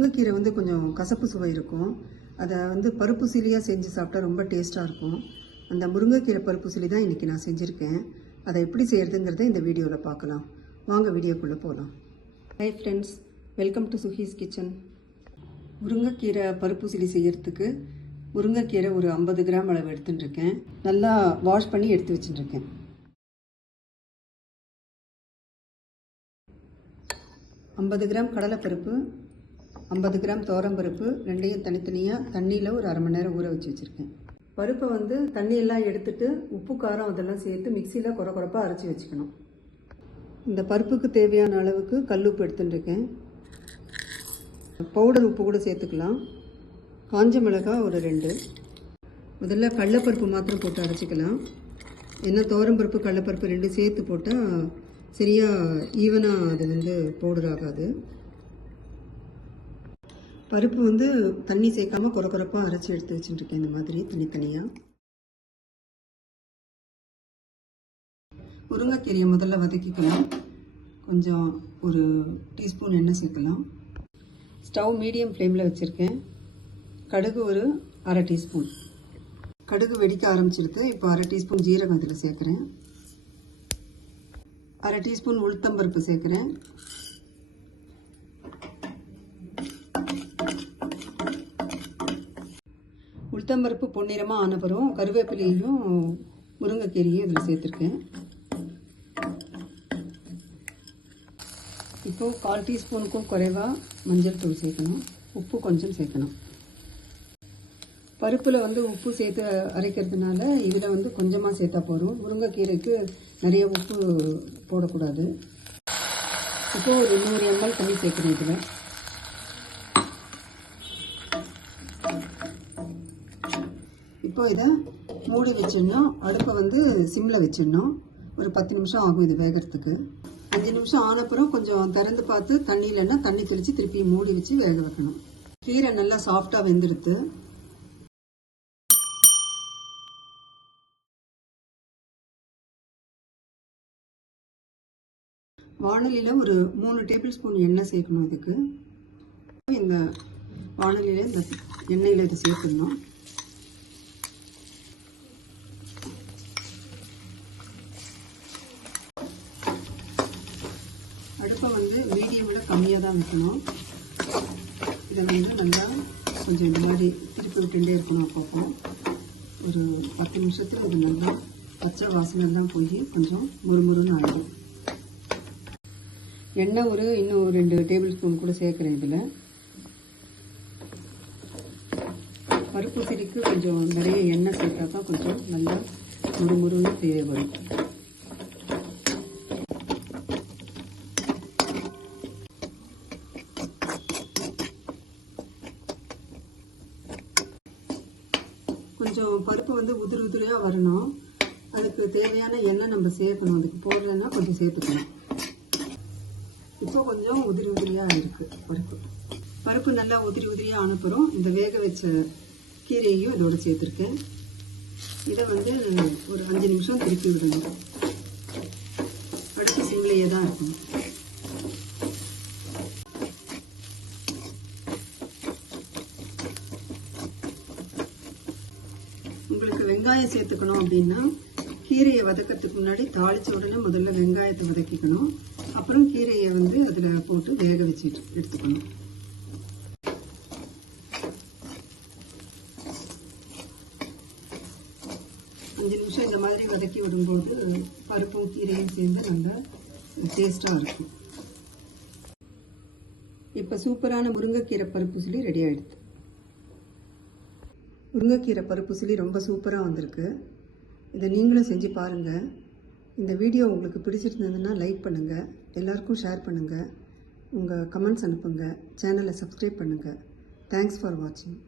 முருங்கைக்கீரை வந்து கொஞ்சம் கசப்பு சுவை இருக்கும். அதை வந்து பருப்பு சிலியாக செஞ்சு சாப்பிட்டா ரொம்ப டேஸ்ட்டாக இருக்கும். அந்த முருங்கைக்கீரை பருப்பு சிலி தான் இன்றைக்கி நான் செஞ்சுருக்கேன். அதை எப்படி செய்கிறதுங்கிறத இந்த வீடியோவில் பார்க்கலாம். வாங்க வீடியோக்குள்ளே போகலாம் hi friends welcome to Suhi's kitchen முருங்கைக்கீரை பருப்பு சிலி செய்கிறதுக்கு முருங்கைக்கீரை ஒரு ஐம்பது கிராம் அளவு எடுத்துட்டுருக்கேன். நல்லா வாஷ் பண்ணி எடுத்து வச்சுட்டுருக்கேன். ஐம்பது கிராம் கடலைப்பருப்பு ஐம்பது கிராம் பருப்பு ரெண்டையும் தனித்தனியாக தண்ணியில் ஒரு அரை மணி நேரம் ஊற வச்சு வச்சுருக்கேன். பருப்பை வந்து தண்ணியெல்லாம் எடுத்துட்டு உப்பு காரம் அதெல்லாம் சேர்த்து மிக்சியில் குறை குறைப்பாக அரைச்சி வச்சுக்கணும். இந்த பருப்புக்கு தேவையான அளவுக்கு கல் உப்பு எடுத்துட்டுருக்கேன் பவுடர் உப்பு கூட சேர்த்துக்கலாம். காஞ்ச மிளகாய் ஒரு ரெண்டு. முதல்ல கடலப்பருப்பு மாத்திரம் போட்டு அரைச்சிக்கலாம். ஏன்னா பருப்பு கடலப்பருப்பு ரெண்டும் சேர்த்து போட்டால் சரியாக ஈவனாக அது வந்து பவுடர் ஆகாது. பருப்பு வந்து தண்ணி சேர்க்காம குறை குறைப்பாக அரைச்சி எடுத்து வச்சுட்டுருக்கேன் இந்த மாதிரி தனித்தனியாக முருங்கைக்கீரையை முதல்ல வதக்கிக்கலாம். கொஞ்சம் ஒரு டீஸ்பூன் எண்ணெய் சேர்க்கலாம். ஸ்டவ் மீடியம் ஃப்ளேமில் வச்சுருக்கேன். கடுகு ஒரு அரை டீஸ்பூன். கடுகு வெடிக்க ஆரம்பிச்சிருக்கு. இப்போ அரை டீஸ்பூன் ஜீரகம் இதில் சேர்க்குறேன். அரை டீஸ்பூன் உளுத்தம்பருப்பு சேர்க்குறேன். உளுத்தம்பருப்பு பொன்னிறமாக ஆன கருவேப்பிலையும் முருங்கைக்கீரையும் இதில் சேர்த்துருக்கேன். இப்போது கால் டீஸ்பூனுக்கும் குறைவாக மஞ்சள் தூள் சேர்க்கணும். உப்பு கொஞ்சம் சேர்க்கணும். பருப்பில் வந்து உப்பு சேர்த்து அரைக்கிறதுனால இதில் வந்து கொஞ்சமாக சேர்த்தா போதும். முருங்கைக்கீரைக்கு நிறைய உப்பு போடக்கூடாது. இப்போது ஒரு நூறு எம்எல் தண்ணி சேர்க்கணும் இதில். இப்போ இதை மூடி வச்சிடணும். அடுப்பை வந்து சிம்மில் வச்சிடணும். ஒரு பத்து நிமிஷம் ஆகும் இது வேகிறதுக்கு. அஞ்சு நிமிஷம் ஆனப்புறம் கொஞ்சம் திறந்து பார்த்து தண்ணி இல்லைன்னா தண்ணி தெளித்து திருப்பி மூடி வச்சு வேக வைக்கணும். கீரை நல்லா சாஃப்டாக வெந்துடுத்து. வானலியில் ஒரு மூணு டேபிள் ஸ்பூன் எண்ணெய் சேர்க்கணும் இதுக்கு. இந்த வானலியில் இந்த எண்ணெயில் இது சேர்த்துடணும். அடுப்பை வந்து மீடியம் விட கம்மியாக தான் வைக்கணும். இதை வந்து நல்லா கொஞ்சம் இந்த மாதிரி திருப்பி விட்டுட்டே இருக்கணும் அப்பப்போ. ஒரு பத்து நிமிஷத்தில் அது நல்லா பச்சை வாசனைலாம் போய் கொஞ்சம் முறுமுறுன்னு ஆகிடும் எண்ணெய் ஒரு இன்னும் ஒரு ரெண்டு டேபிள் ஸ்பூன் கூட சேர்க்குறேன் இதில். பருப்பு சிரிக்கு கொஞ்சம் நிறைய எண்ணெய் சேர்த்தா தான் கொஞ்சம் நல்லா முறுமுறுன்னு தேவைப்படும். கொஞ்சம் பருப்பு வந்து உதிரி உதிரியாக வரணும். அதுக்கு தேவையான எண்ணெய் நம்ம சேர்க்கணும். அதுக்கு போடுறேன்னா கொஞ்சம் சேர்த்துக்கணும். இப்போ கொஞ்சம் உதிரி உதிரியாக இருக்குது பருப்பு. பருப்பு நல்லா உதிரி உதிரியாக அனுப்புகிறோம் இந்த வேக வச்ச கீரையையும் இதோடு சேர்த்துருக்கேன். இதை வந்து ஒரு அஞ்சு நிமிஷம் திருப்பி விடணும். அடுத்து சிம்லேயே தான் இருக்கணும் உங்களுக்கு வெங்காயம் சேர்த்துக்கணும் அப்படின்னா கீரையை வதக்கிறதுக்கு முன்னாடி தாளிச்ச உடனே முதல்ல வெங்காயத்தை வதக்கிக்கணும். அப்புறம் கீரையை வந்து அதில் போட்டு வேக வச்சுட்டு எடுத்துக்கணும். அஞ்சு நிமிஷம் இந்த மாதிரி வதக்கி விடும்போது பருப்பும் கீரையும் சேர்ந்து நல்லா டேஸ்ட்டாக இருக்கும். இப்போ சூப்பரான முருங்கைக்கீரை பருப்பு சொல்லி ரெடி ஆகிடுது முருங்கைக்கீரை பருப்பு சொல்லி ரொம்ப சூப்பராக வந்திருக்கு. இதை நீங்களும் செஞ்சு பாருங்கள் இந்த வீடியோ உங்களுக்கு பிடிச்சிருந்ததுன்னா லைக் பண்ணுங்கள் எல்லாருக்கும் ஷேர் பண்ணுங்கள் உங்கள் கமெண்ட்ஸ் அனுப்புங்க. சேனலை சப்ஸ்கிரைப் பண்ணுங்கள் தேங்க்ஸ் ஃபார் வாட்சிங்